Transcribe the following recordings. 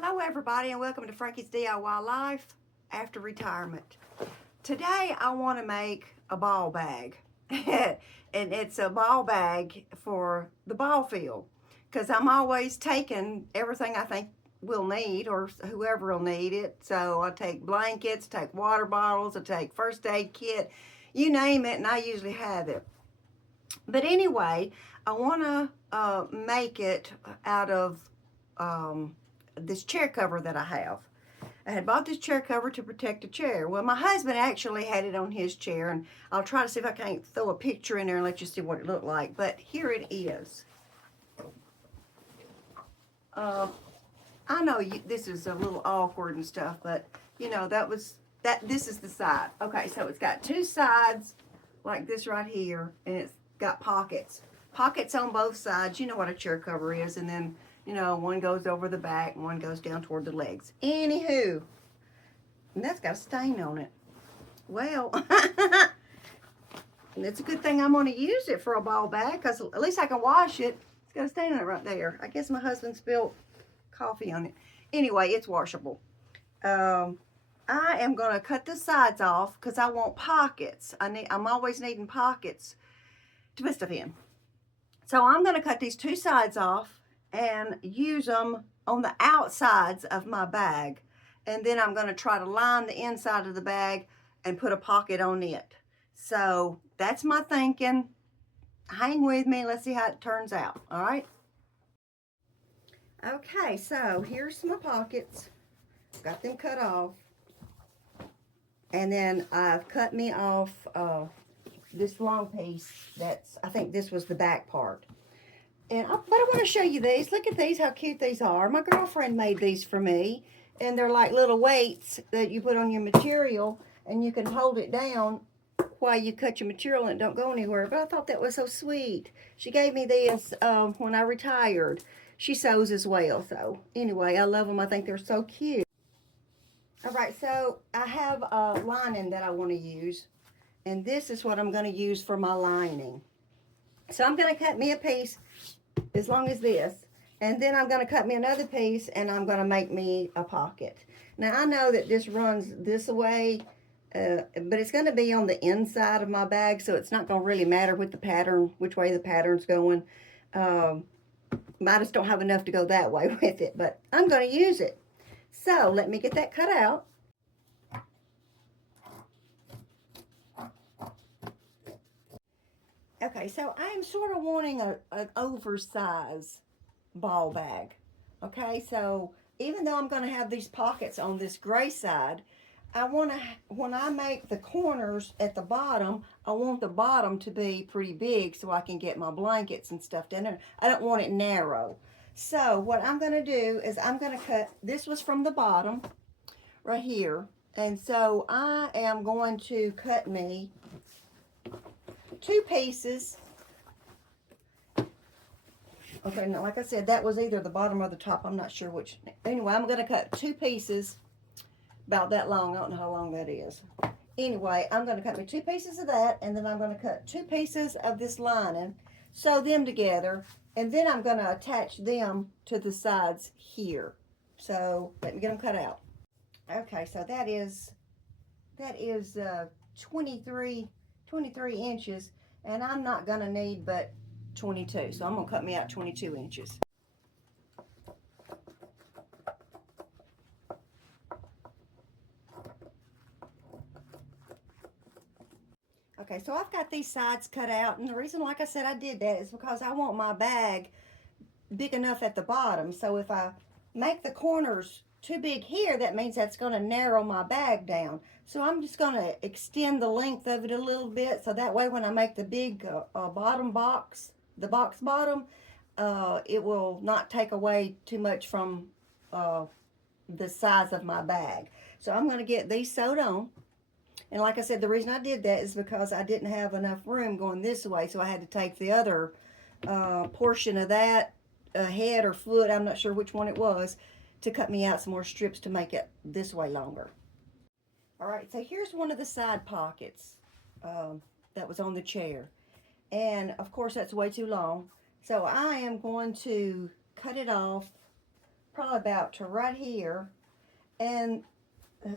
Hello everybody and welcome to Frankie's DIY Life after retirement. Today I want to make a ball bag and it's a ball bag for the ball field because I'm always taking everything I think we'll need or whoever will need it. So I take blankets, take water bottles, I take first aid kit, you name it, and I usually have it. But anyway, I want to make it out of this chair cover that I have. I had bought this chair cover to protect a chair. Well, my husband actually had it on his chair, and I'll try to see if I can't throw a picture in there and let you see what it looked like. But here it is. I know this is a little awkward and stuff, but you know this is the side. Okay, so it's got two sides like this right here, and it's got pockets. Pockets on both sides. You know what a chair cover is, and then you know, one goes over the back and one goes down toward the legs. Anywho, and that's got a stain on it. Well, it's a good thing I'm going to use it for a ball bag because at least I can wash it. It's got a stain on it right there. I guess my husband spilled coffee on it. Anyway, it's washable. I am going to cut the sides off because I want pockets. I'm always needing pockets to put stuff in. So I'm going to cut these two sides off and use them on the outsides of my bag, and then I'm going to try to line the inside of the bag and put a pocket on it. So that's my thinking. Hang with me, let's see how it turns out. All right, okay, so here's my pockets. Got them cut off, and then I've cut me off this long piece. I think this was the back part. But I want to show you these. Look at these, how cute these are. My girlfriend made these for me. And they're like little weights that you put on your material. And you can hold it down while you cut your material and it don't go anywhere. But I thought that was so sweet. She gave me this when I retired. She sews as well. So anyway, I love them. I think they're so cute. All right, so I have a lining that I want to use. And this is what I'm going to use for my lining. So I'm going to cut me a piece as long as this, and then I'm going to cut me another piece and I'm going to make me a pocket. Now I know that this runs this way, but it's going to be on the inside of my bag, so it's not going to really matter with the pattern, which way the pattern's going. I just don't have enough to go that way with it, but I'm going to use it. So let me get that cut out. Okay, so I am sort of wanting an oversized ball bag. Okay, so even though I'm going to have these pockets on this gray side, I want to, when I make the corners at the bottom, I want the bottom to be pretty big so I can get my blankets and stuff down there. I don't want it narrow. So what I'm going to do is I'm going to cut, this was from the bottom right here, and so I am going to cut me two pieces. Okay, now like I said, that was either the bottom or the top. I'm not sure which. Anyway, I'm going to cut two pieces about that long. I don't know how long that is. Anyway, I'm going to cut me two pieces of that, and then I'm going to cut two pieces of this lining, sew them together, and then I'm going to attach them to the sides here. So let me get them cut out. Okay, so that is 23 inches, and I'm not going to need but 22, so I'm going to cut me out 22 inches. Okay, so I've got these sides cut out, and the reason, like I said, I did that is because I want my bag big enough at the bottom, so if I make the corners too big here, that means that's going to narrow my bag down. So I'm just going to extend the length of it a little bit, so that way when I make the big bottom box, the box bottom, it will not take away too much from the size of my bag. So I'm going to get these sewed on. And like I said, the reason I did that is because I didn't have enough room going this way, so I had to take the other portion of that head or foot, I'm not sure which one it was, to cut me out some more strips to make it this way longer. All right, so here's one of the side pockets that was on the chair. And of course that's way too long. So I am going to cut it off probably about to right here, and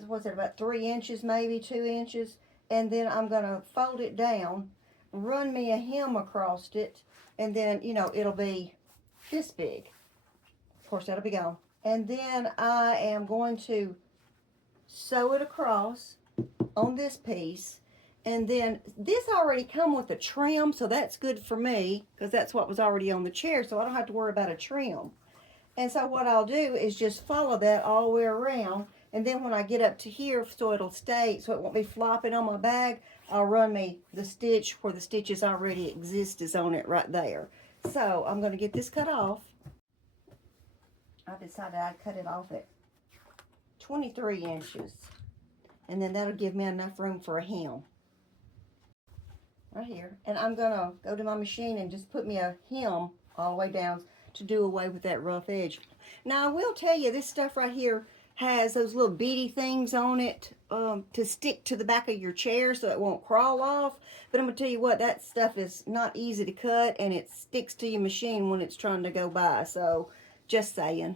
what's it, about 3 inches, maybe 2 inches, and then I'm gonna fold it down, run me a hem across it, and then, you know, it'll be this big. Of course, that'll be gone. And then I am going to sew it across on this piece. And then this already come with a trim, so that's good for me, because that's what was already on the chair, so I don't have to worry about a trim. And so what I'll do is just follow that all the way around, and then when I get up to here, so it'll stay, so it won't be flopping on my bag, I'll run me the stitch where the stitches already exist is on it right there. So I'm going to get this cut off. I decided I'd cut it off at 23 inches, and then that'll give me enough room for a hem. Right here. And I'm gonna go to my machine and just put me a hem all the way down to do away with that rough edge. Now I will tell you, this stuff right here has those little beady things on it to stick to the back of your chair so it won't crawl off. But I'm gonna tell you what, that stuff is not easy to cut, and it sticks to your machine when it's trying to go by. So just saying.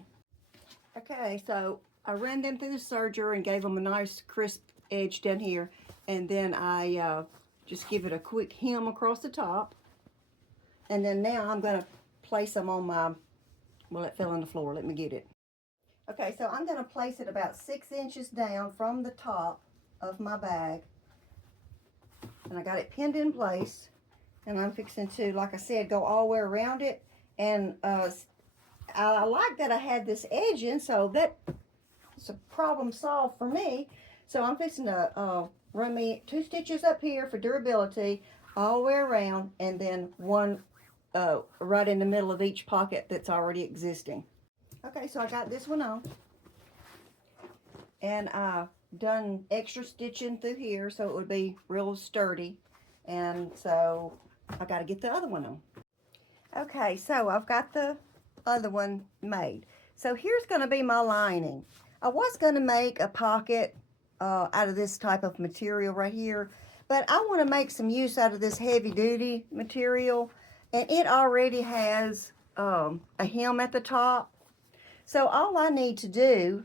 Okay, so I ran them through the serger and gave them a nice crisp edge down here, and then I just give it a quick hem across the top. And then now I'm going to place them on my, well, it fell on the floor. Let me get it. Okay, so I'm going to place it about 6 inches down from the top of my bag. And I got it pinned in place. And I'm fixing to, like I said, go all the way around it. And I like that I had this edge in, so that's a problem solved for me. So I'm fixing to run me 2 stitches up here for durability all the way around, and then one right in the middle of each pocket that's already existing. Okay, so I got this one on, and I done extra stitching through here so it would be real sturdy, and so I got to get the other one on. Okay, so I've got the other one made. So here's going to be my lining. I was going to make a pocket out of this type of material right here, but I want to make some use out of this heavy duty material, and it already has a hem at the top. So all I need to do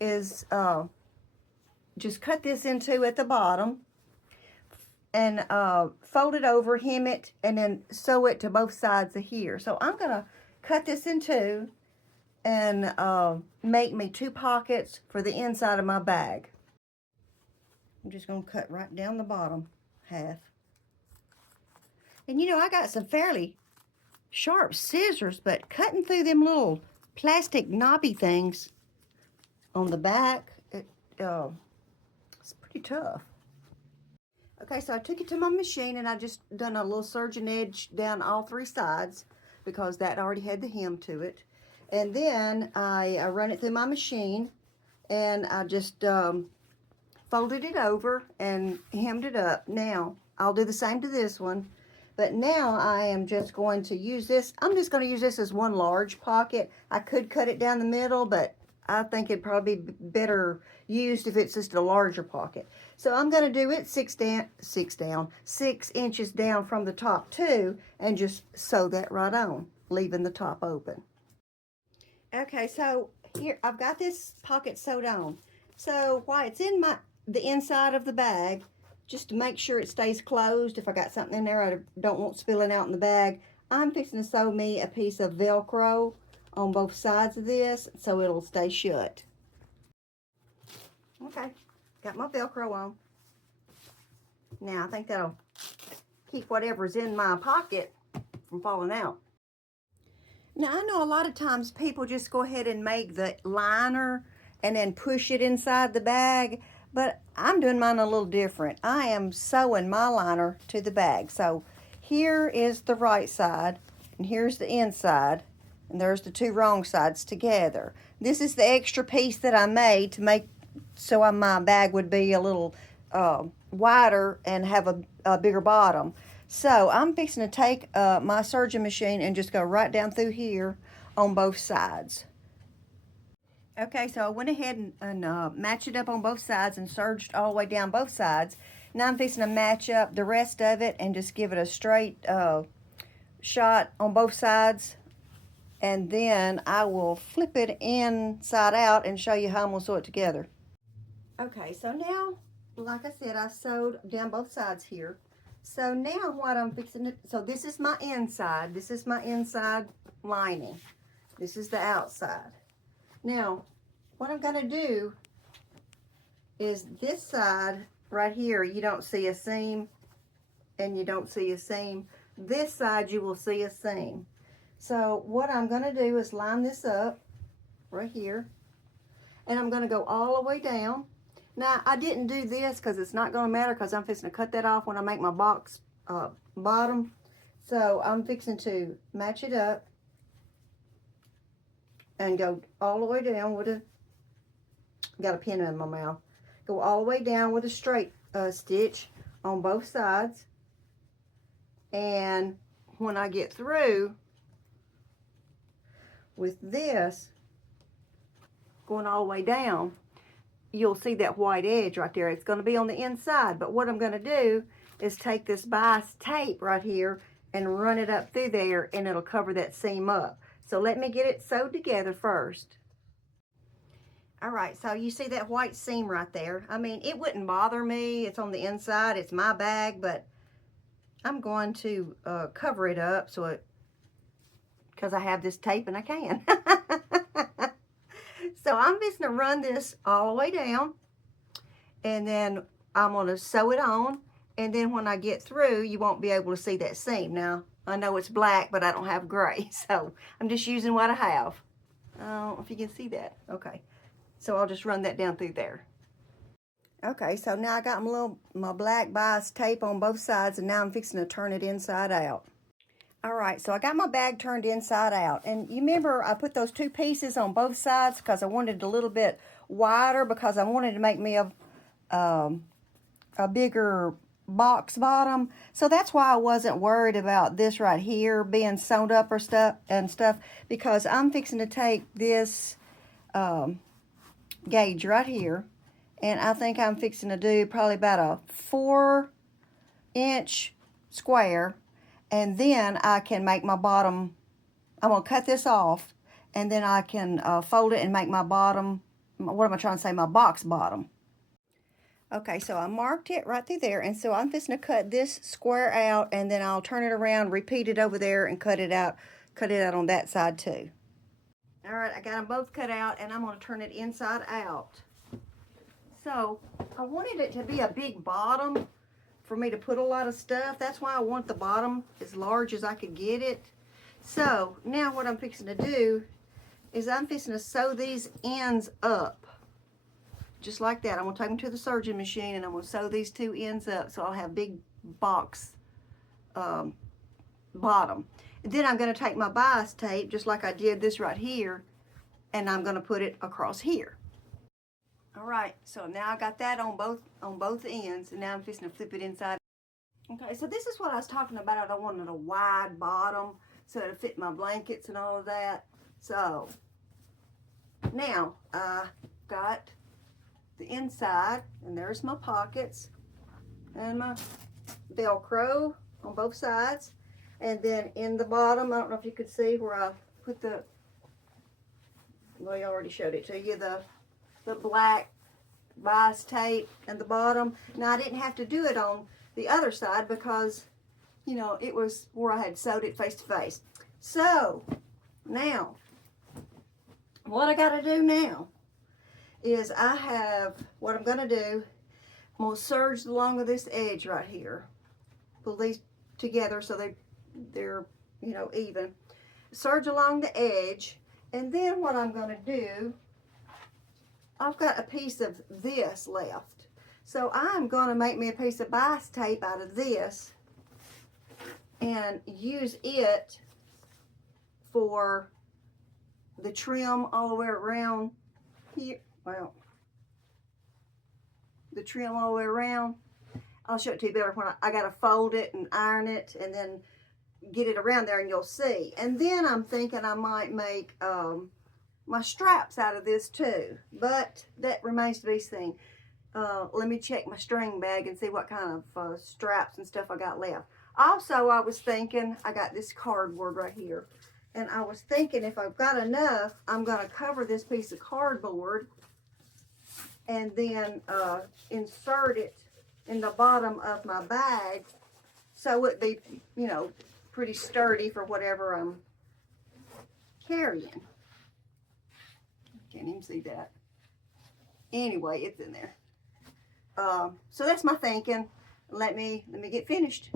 is just cut this in two at the bottom and fold it over, hem it, and then sew it to both sides of here. So I'm going to cut this in two and make me 2 pockets for the inside of my bag. I'm just going to cut right down the bottom half. And you know, I got some fairly sharp scissors, but cutting through them little plastic knobby things on the back, it's pretty tough. Okay, so I took it to my machine and I just done a little surgeon edge down all 3 sides because that already had the hem to it. And then I run it through my machine, and I just folded it over and hemmed it up. Now, I'll do the same to this one, but now I am just going to use this. I'm just going to use this as one large pocket. I could cut it down the middle, but I think it'd probably be better used if it's just a larger pocket. So I'm going to do it 6 inches down from the top too, and just sew that right on, leaving the top open. Okay, so here I've got this pocket sewed on. So while it's in the inside of the bag, just to make sure it stays closed, if I got something in there I don't want spilling out in the bag, I'm fixing to sew me a piece of Velcro on both sides of this so it'll stay shut. Okay, got my Velcro on. Now I think that'll keep whatever's in my pocket from falling out. Now, I know a lot of times people just go ahead and make the liner and then push it inside the bag, but I'm doing mine a little different. I am sewing my liner to the bag. So here is the right side, and here's the inside, and there's the 2 wrong sides together. This is the extra piece that I made to make so my bag would be a little wider and have a bigger bottom. So I'm fixing to take my serging machine and just go right down through here on both sides. Okay, so I went ahead and matched it up on both sides and serged all the way down both sides. Now I'm fixing to match up the rest of it and just give it a straight shot on both sides and then I will flip it inside out and show you how I'm going to sew it together. Okay, so now, like I said, I sewed down both sides here. So now what I'm fixing to, so this is my inside. This is my inside lining. This is the outside. Now, what I'm going to do is this side right here, you don't see a seam and you don't see a seam. This side you will see a seam. So what I'm going to do is line this up right here, and I'm going to go all the way down. Now I didn't do this because it's not going to matter, because I'm fixing to cut that off when I make my box bottom. So I'm fixing to match it up and go all the way down with a, got a pin in my mouth, go all the way down with a straight stitch on both sides. And when I get through with this going all the way down, you'll see that white edge right there. It's going to be on the inside, but what I'm going to do is take this bias tape right here and run it up through there, and it'll cover that seam up. So let me get it sewed together first. All right, so you see that white seam right there. I mean, it wouldn't bother me. It's on the inside. It's my bag, but I'm going to cover it up so it, because I have this tape and I can. So I'm just going to run this all the way down, and then I'm going to sew it on, and then when I get through, you won't be able to see that seam. Now, I know it's black, but I don't have gray, so I'm just using what I have. I don't know if you can see that. Okay, so I'll just run that down through there. Okay, so now I got my black bias tape on both sides, and now I'm fixing to turn it inside out. All right, so I got my bag turned inside out, and you remember I put those two pieces on both sides because I wanted it a little bit wider, because I wanted to make me a bigger box bottom. So that's why I wasn't worried about this right here being sewn up or stuff, because I'm fixing to take this gauge right here, and I think I'm fixing to do probably about a 4-inch square. And then I can make my bottom, I'm going to cut this off, and then I can fold it and make my bottom, what am I trying to say, my box bottom. Okay, so I marked it right through there, and so I'm just going to cut this square out, and then I'll turn it around, repeat it over there, and cut it out on that side too. All right, I got them both cut out, and I'm going to turn it inside out. So I wanted it to be a big bottom for me to put a lot of stuff. That's why I want the bottom as large as I could get it. So now what I'm fixing to do is I'm fixing to sew these ends up just like that. I'm going to take them to the serging machine, and I'm going to sew these two ends up so I'll have big box bottom. And then I'm going to take my bias tape, just like I did this right here, and I'm going to put it across here. All right, so now I got that on both ends, and now I'm fixing to flip it inside. Okay, so this is what I was talking about. I wanted a wide bottom so it'll fit my blankets and all of that. So now I got the inside, and there's my pockets and my Velcro on both sides. And then in the bottom, I don't know if you could see where I put the, well, I already showed it to you, the black bias tape and the bottom. Now I didn't have to do it on the other side because, you know, it was where I had sewed it face to face. So now what I got to do now is what I'm going to do, I'm going to serge along with this edge right here. Pull these together so they're, you know, even. Serge along the edge, and then what I'm going to do, I've got a piece of this left. So I'm going to make me a piece of bias tape out of this and use it for the trim all the way around here. Well, the trim all the way around. I'll show it to you better when I got to fold it and iron it and then get it around there, and you'll see. And then I'm thinking I might make my straps out of this too, but that remains to be seen. Let me check my string bag and see what kind of straps and stuff I got left. Also, I was thinking, I got this cardboard right here, And I was thinking if I've got enough, I'm going to cover this piece of cardboard and then insert it in the bottom of my bag so it'd be, you know, pretty sturdy for whatever I'm carrying. Can't even see that. Anyway, it's in there. So that's my thinking. Let me get finished.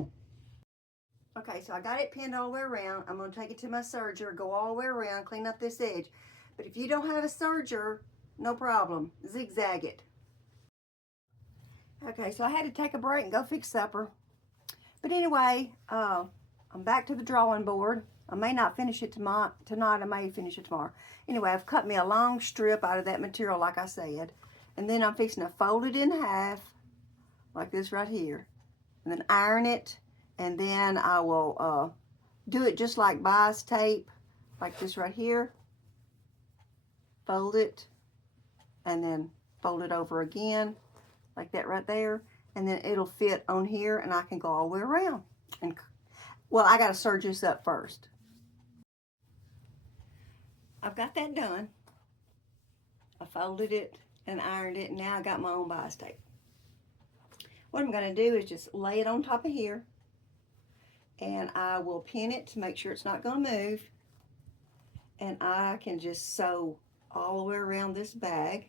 Okay, so I got it pinned all the way around. I'm going to take it to my serger, go all the way around, clean up this edge. But if you don't have a serger, no problem. Zigzag it. Okay, so I had to take a break and go fix supper. But anyway, I'm back to the drawing board. I may not finish it tonight. I may finish it tomorrow. Anyway, I've cut me a long strip out of that material, like I said. And then I'm fixing to fold it in half, like this right here. And then iron it. And then I will do it just like bias tape, like this right here. Fold it. And then fold it over again, like that right there. And then it'll fit on here, and I can go all the way around. And well, I got to serge this up first. I've got that done. I folded it and ironed it, and now I got my own bias tape. What I'm going to do is just lay it on top of here, and I will pin it to make sure it's not going to move. And I can just sew all the way around this bag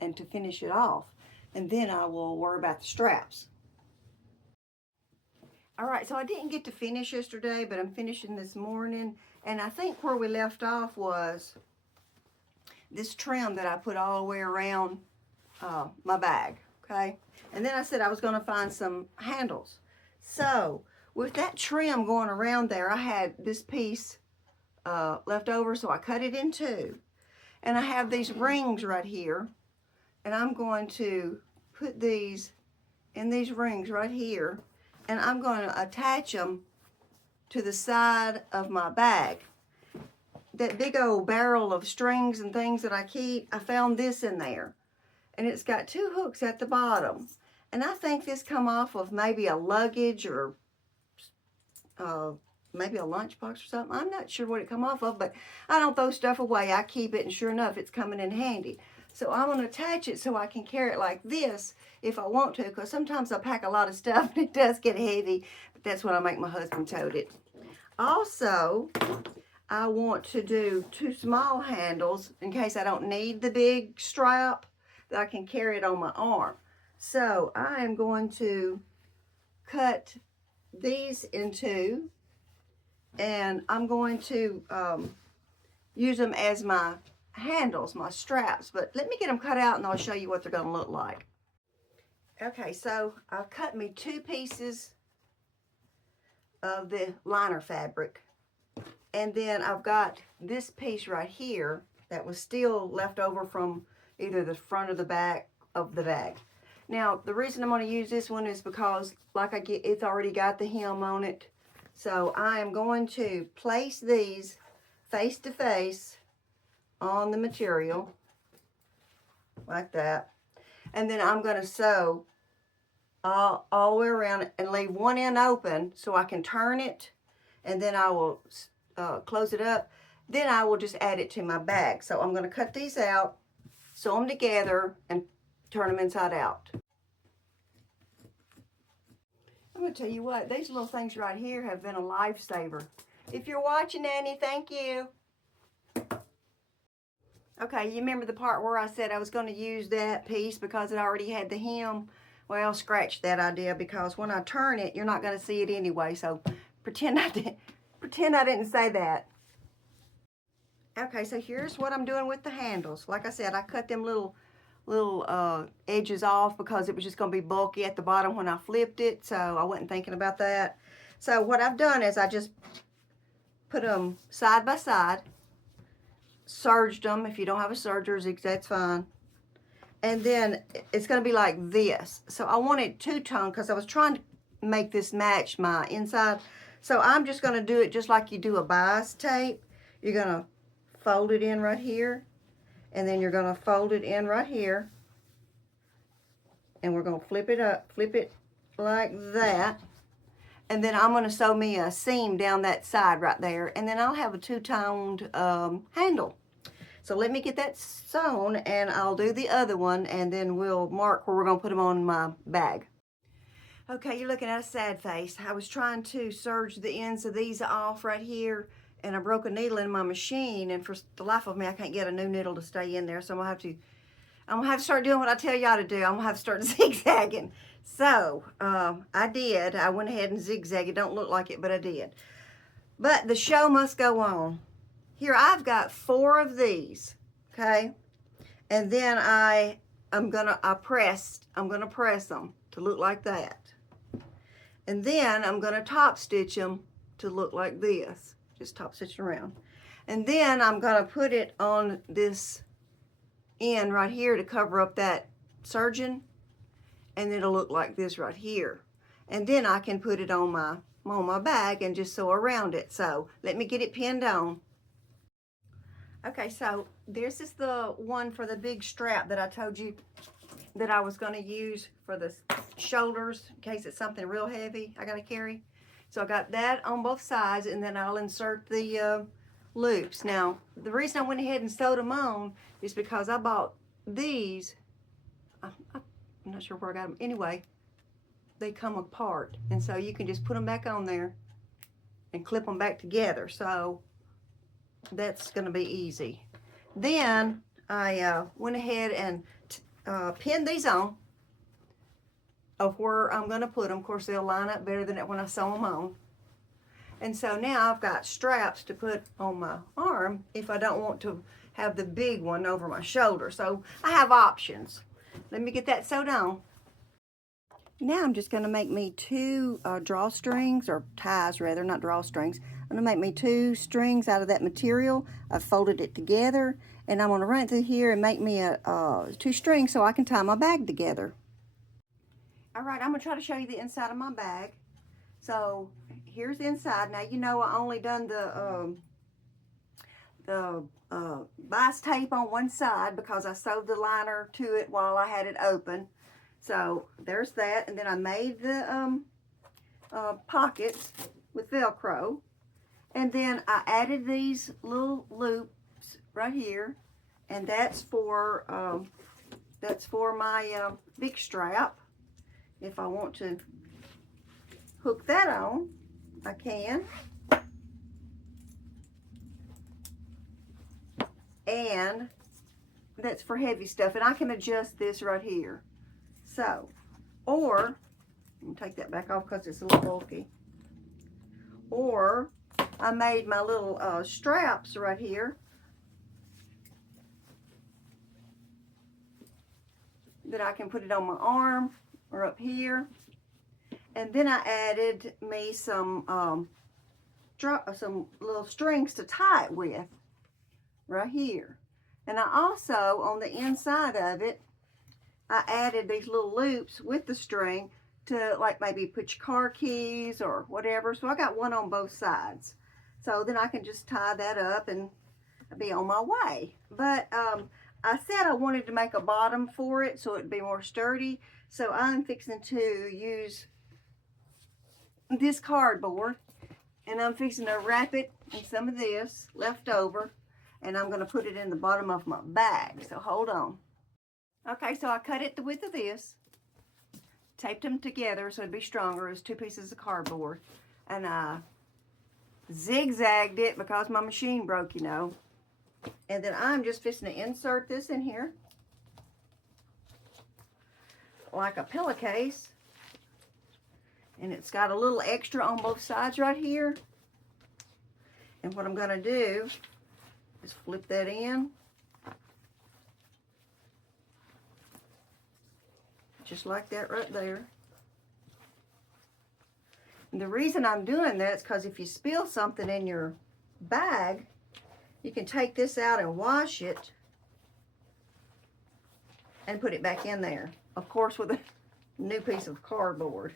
and to finish it off. And then I will worry about the straps. All right, so I didn't get to finish yesterday, but I'm finishing this morning. And I think where we left off was this trim that I put all the way around my bag, okay? And then I said I was gonna find some handles. So with that trim going around there, I had this piece left over, so I cut it in two. And I have these rings right here. And I'm going to put these in these rings right here, and I'm going to attach them to the side of my bag. That big old barrel of strings and things that I keep, I found this in there. And it's got two hooks at the bottom. And I think this come off of maybe a luggage or maybe a lunchbox or something. I'm not sure what it come off of, but I don't throw stuff away. I keep it, and sure enough, it's coming in handy. So I'm going to attach it so I can carry it like this if I want to, because sometimes I pack a lot of stuff and it does get heavy, but that's when I make my husband tote it. Also, I want to do two small handles in case I don't need the big strap, that I can carry it on my arm. So I am going to cut these in two, and I'm going to use them as my handles, my straps. But let me get them cut out and I'll show you what they're going to look like. Okay, so I've cut me two pieces of the liner fabric, and then I've got this piece right here that was still left over from either the front or the back of the bag. Now the reason I'm going to use this one is because it's already got the hem on it. So I am going to place these face to face on the material like that, and then I'm going to sew all the way around it and leave one end open so I can turn it, and then I will close it up. Then I will just add it to my bag. So I'm going to cut these out, sew them together, and turn them inside out. I'm going to tell you what, these little things right here have been a lifesaver. If you're watching, Annie, thank you. Okay, you remember the part where I said I was going to use that piece because it already had the hem? Well, scratch that idea, because when I turn it, you're not going to see it anyway. So pretend I didn't say that. Okay, so here's what I'm doing with the handles. Like I said, I cut them little edges off because it was just going to be bulky at the bottom when I flipped it. So I wasn't thinking about that. So what I've done is I just put them side by side, serged them. If you don't have a serger, that's fine. And then it's going to be like this. So I wanted two-tone because I was trying to make this match my inside. So I'm just going to do it just like you do a bias tape. You're going to fold it in right here, and then you're going to fold it in right here, and we're going to flip it up, flip it like that, And then I'm going to sew me a seam down that side right there. And then I'll have a two-toned handle. So let me get that sewn and I'll do the other one and then we'll mark where we're going to put them on my bag. Okay, you're looking at a sad face. I was trying to serge the ends of these off right here and I broke a needle in my machine, and for the life of me I can't get a new needle to stay in there, so I'm gonna have to start doing what I tell y'all to do. I'm gonna have to start zigzagging. So I went ahead and zigzagged. It don't look like it, but I did. But the show must go on. Here I've got 4 of these, okay? And then I'm gonna press them to look like that. And then I'm gonna top stitch them to look like this. Just top stitch around. And then I'm gonna put it on this end right here to cover up that serging, and it'll look like this right here. And then I can put it on my bag and just sew around it. So let me get it pinned on. Okay, so this is the one for the big strap that I told you that I was going to use for the shoulders in case it's something real heavy I got to carry. So I got that on both sides, and then I'll insert the loops. Now, the reason I went ahead and sewed them on is because I bought these. I'm not sure where I got them. Anyway, they come apart, and so you can just put them back on there and clip them back together. So that's going to be easy. Then I went ahead and pinned these on of where I'm going to put them. Of course, they'll line up better than when I sew them on. And so now I've got straps to put on my arm if I don't want to have the big one over my shoulder. So I have options. Let me get that sewed on. Now I'm just going to make me 2 drawstrings, or ties rather, not drawstrings. I'm going to make me 2 strings out of that material. I've folded it together, and I'm going to run it through here and make me a 2 strings so I can tie my bag together. Alright, I'm going to try to show you the inside of my bag. So here's the inside. Now you know I only done the bias tape on one side because I sewed the liner to it while I had it open. So there's that, and then I made the pockets with Velcro, and then I added these little loops right here, and that's for my big strap. If I want to hook that on, I can. And that's for heavy stuff, and I can adjust this right here. So, or, let me take that back off because it's a little bulky. Or, I made my little straps right here that I can put it on my arm or up here. And then I added me some little strings to tie it with right here. And I also, on the inside of it, I added these little loops with the string to, like, maybe put your car keys or whatever. So I got one on both sides. So then I can just tie that up and be on my way. But I said I wanted to make a bottom for it so it'd be more sturdy. So I'm fixing to use this cardboard, and I'm fixing to wrap it in some of this left over, and I'm going to put it in the bottom of my bag. So hold on. Okay, so I cut it the width of this, taped them together so it'd be stronger as 2 pieces of cardboard, and I zigzagged it because my machine broke, you know. And then I'm just fixing to insert this in here like a pillowcase, and it's got a little extra on both sides right here. And what I'm going to do is flip that in, just like that right there. And the reason I'm doing that is because if you spill something in your bag, you can take this out and wash it and put it back in there. Of course, with a new piece of cardboard.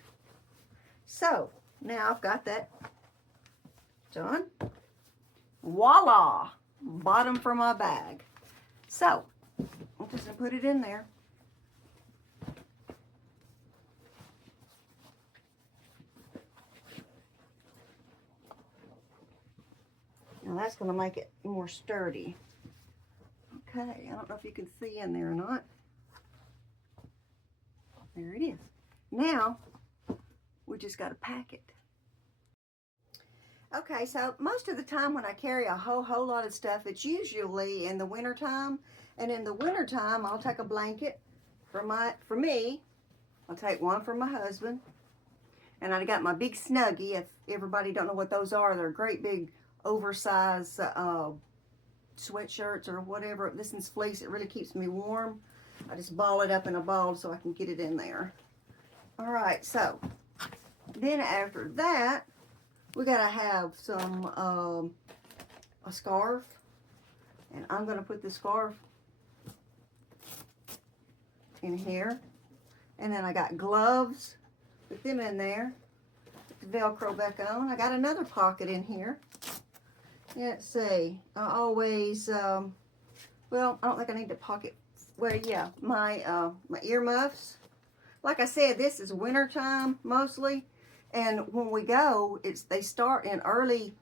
So, now I've got that done. Voila! Bottom for my bag. So, I'm just going to put it in there. Now that's going to make it more sturdy. Okay, I don't know if you can see in there or not. There it is. Now, we just got to pack it. Okay, so most of the time when I carry a whole lot of stuff, it's usually in the winter time. And in the winter time, I'll take a blanket for me. I'll take one for my husband. And I got my big Snuggie. If everybody don't know what those are, they're great big oversized sweatshirts or whatever. This one's fleece. It really keeps me warm. I just ball it up in a ball so I can get it in there. All right, so then after that, we gotta have some a scarf, and I'm gonna put the scarf in here. And then I got gloves, put them in there. Put the Velcro back on. I got another pocket in here. Let's see. I always well, I don't think I need to pocket. Well, yeah, my earmuffs. Like I said, this is winter time mostly. And when we go, they start in early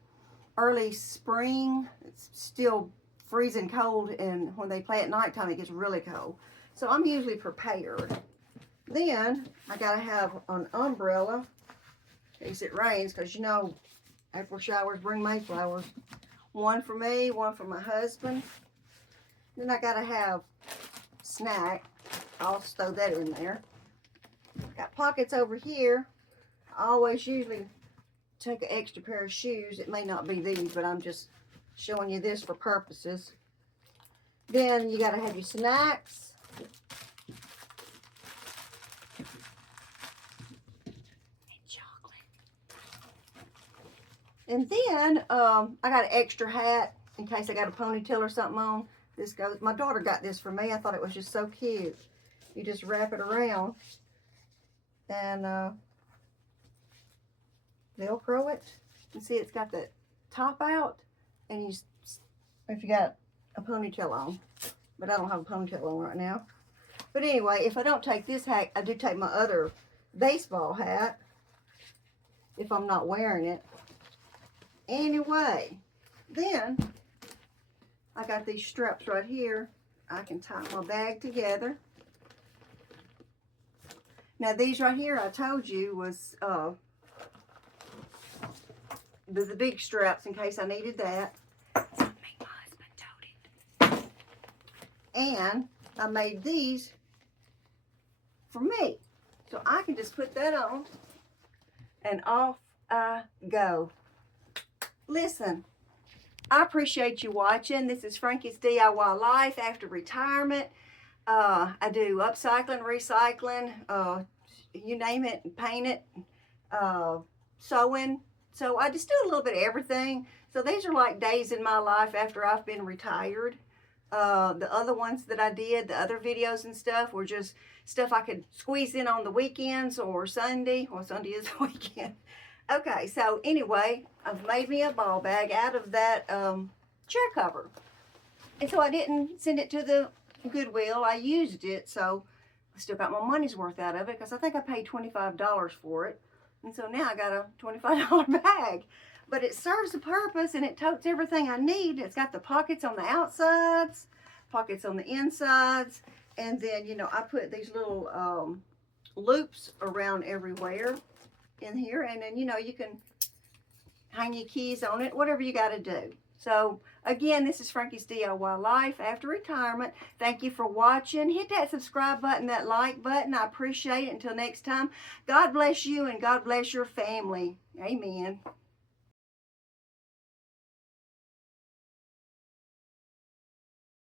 spring. It's still freezing cold, and when they play at nighttime, it gets really cold. So I'm usually prepared. Then I gotta have an umbrella in case it rains, because you know, April showers bring Mayflowers. One for me, one for my husband. Then I gotta have snack. I'll throw that in there. Got pockets over here. I always usually take an extra pair of shoes. It may not be these, but I'm just showing you this for purposes. Then you got to have your snacks. And chocolate. And then I got an extra hat in case I got a ponytail or something on. This goes. My daughter got this for me. I thought it was just so cute. You just wrap it around and Velcro it. You see it's got the top out, and you, if you got a ponytail on, but I don't have a ponytail on right now. But anyway, if I don't take this hat, I do take my other baseball hat if I'm not wearing it. Anyway, then I got these straps right here. I can tie my bag together. Now these right here, I told you was the big straps in case I needed that. My husband told it. And I made these for me. So I can just put that on and off I go. Listen, I appreciate you watching. This is Frankie's DIY Life after retirement. I do upcycling, recycling, you name it, paint it, sewing. So I just do a little bit of everything. So these are like days in my life after I've been retired. The other ones that I did, the other videos and stuff, were just stuff I could squeeze in on the weekends or Sunday. Well, Sunday is the weekend. Okay, so anyway, I've made me a ball bag out of that chair cover. And so I didn't send it to the Goodwill. I used it, so I still got my money's worth out of it, because I think I paid $25 for it. And so now I got a $25 bag. But it serves a purpose, and it totes everything I need. It's got the pockets on the outsides, pockets on the insides, and then, you know, I put these little loops around everywhere in here, and then, you know, you can hang your keys on it, whatever you got to do. So again, this is Frankie's DIY Life after retirement. Thank you for watching. Hit that subscribe button, that like button. I appreciate it. Until next time, God bless you and God bless your family. Amen.